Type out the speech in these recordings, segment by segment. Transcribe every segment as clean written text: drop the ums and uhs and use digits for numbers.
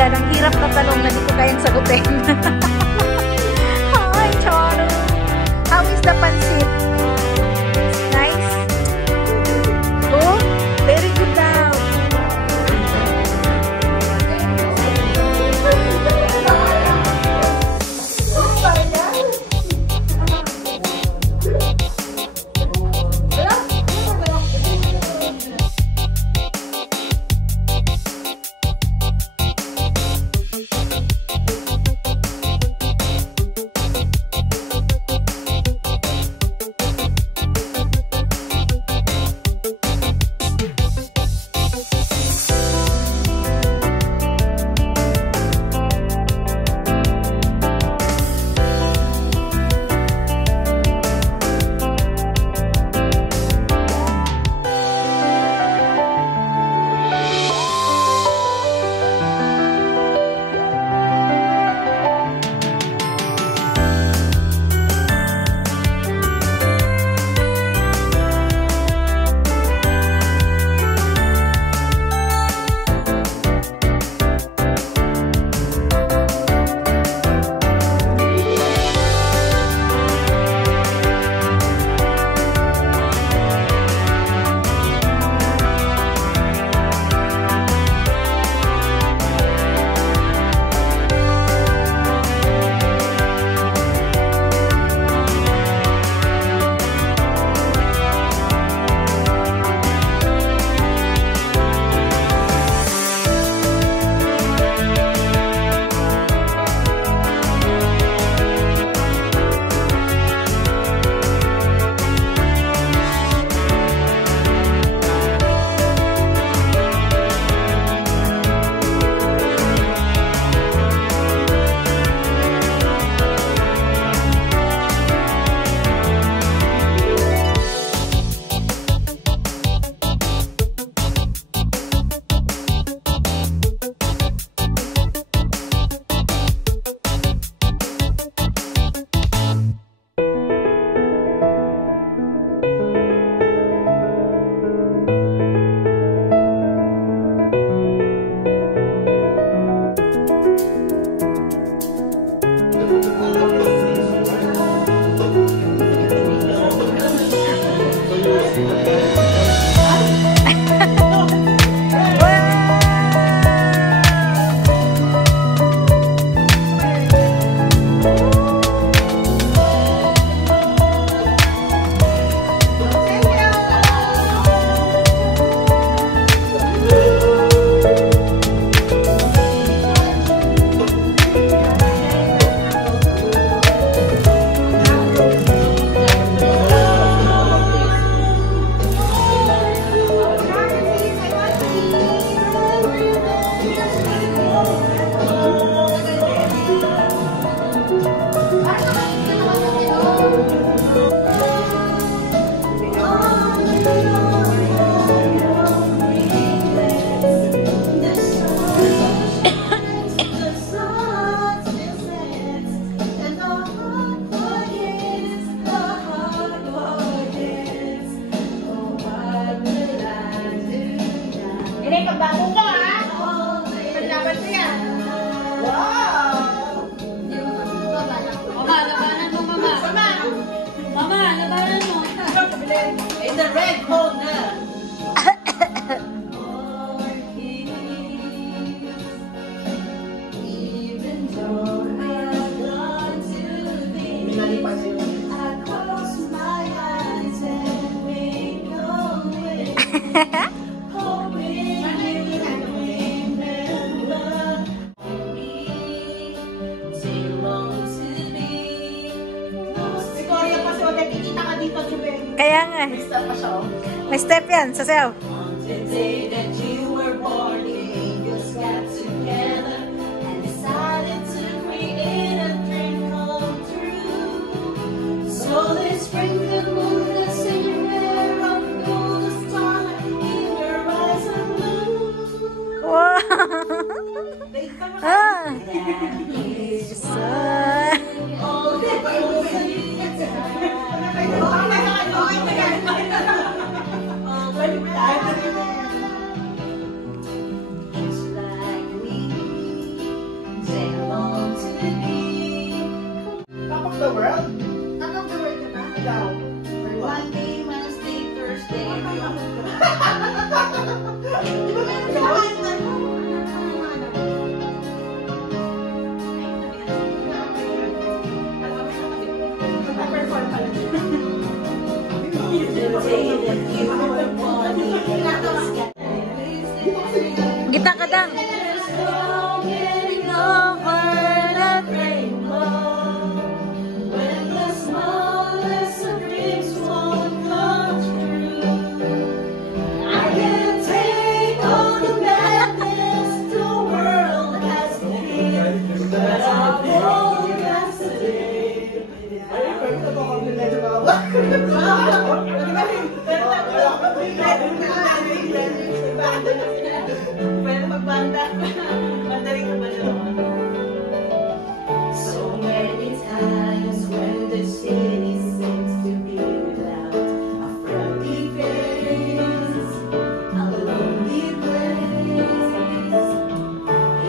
God, ang hirap na tanong na di ko kayang sagutin. Hi, Charlie. How is the pancit? Nice? Good? Very good daw. Kaya nga. May step yan, sasayaw. the world? Top of the world ka ba? Ikaw. Monday, Wednesday, Thursday. Di ba meron ka? Nag-perform pala din. Gita ka dang. So many times when the city seems to be without a friendly face, a lonely place,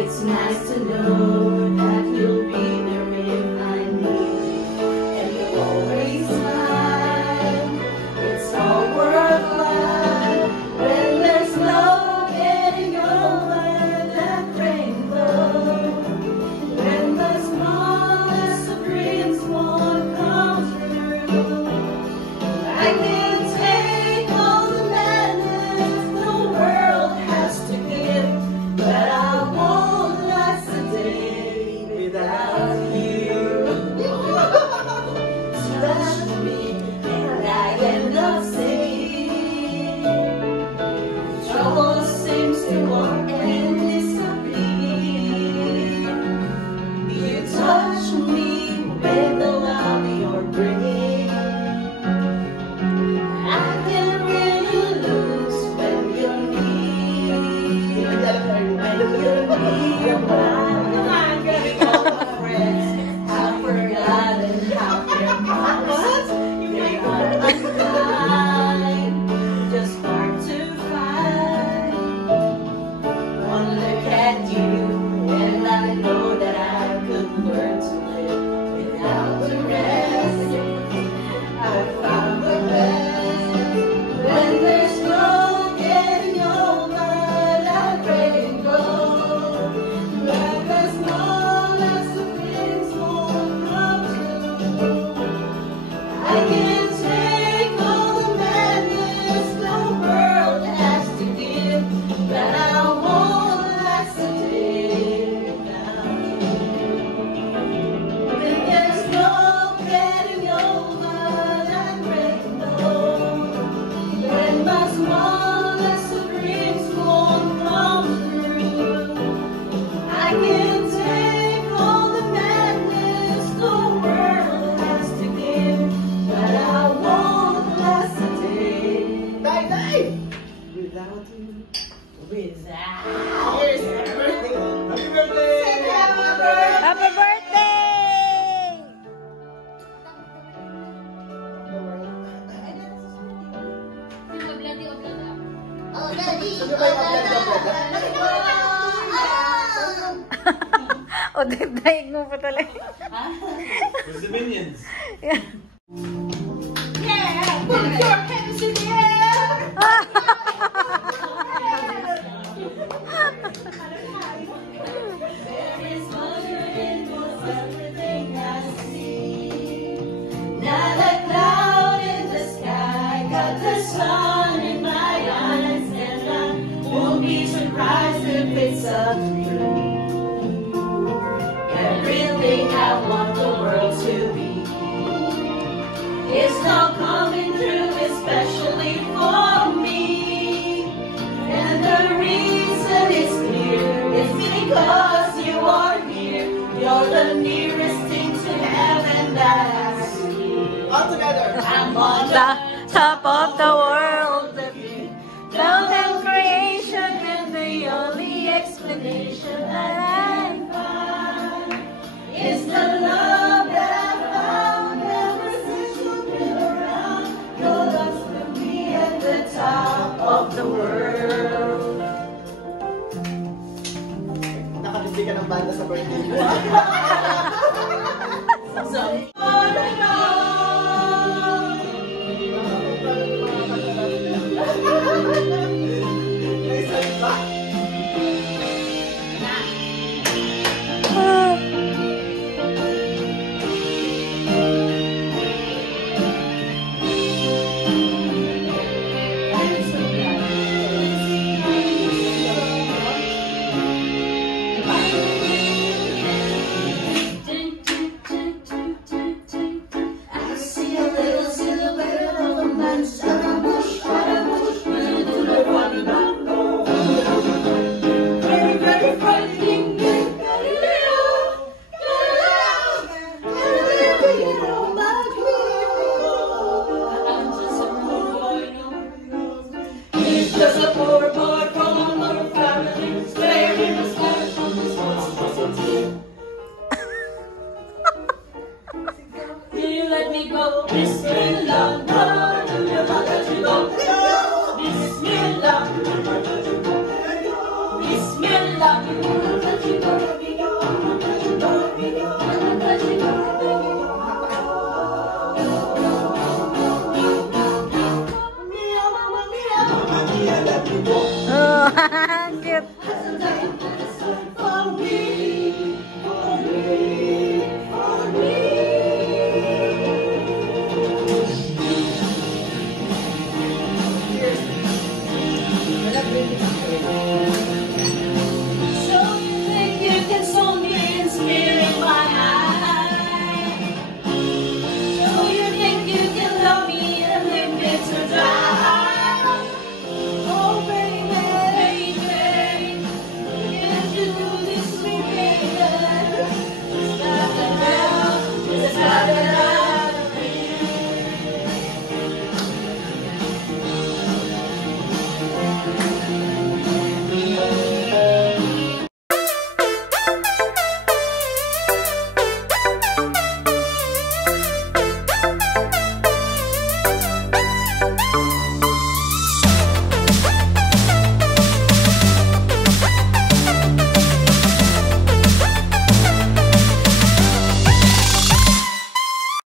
it's nice to know that you'll be there if I need you, and you'll always smile. It's all worthwhile when there's no getting over that rainbow. When the smallest of dreams won't come true, I can take all the madness the world has to give, but I won't last a day without you. Touch me and I end up singing. Trouble seems to walk and disappear. You touch me with the love you're bringing. I can really lose when you're near. When you're near, I'm getting all my friends. I've forgotten how their promises. They are unkind, just hard to find. One look at you, and I know that I could learn to live without the rest. I found the best when there's no getting over that rainbow. Like the smallest of things won't come true. I can take all the madness the world has to give, but I won't last a day without you. When there's no getting over that rainbow, when the smallest of dreams won't come true, I can take all the madness the world has to give, but I won't last a day without you. Without. Here's happy birthday! Happy birthday! Happy birthday! Oh, daddy! Ano ba yung upload? O, daig mo pa talaga. Where's the minions? Yeah. Yeah! Put your hands in the air! There is wonder in most everything I see. Not a cloud in the sky, got the sun in my eyes, and I won't be surprised if it's a dream. Everything I want the world to be is now coming true, especially for me. And the reason is clear, it's because you are here. You're the nearest thing to heaven that I see. All together! I'm on The top of the world, love and creation, and the only explanation that I find is the love that I found ever since you've been around. Your love's put me at the top of the world. Nakalibre ka ng banda sa birthday mo. So we go, Bismillah, go.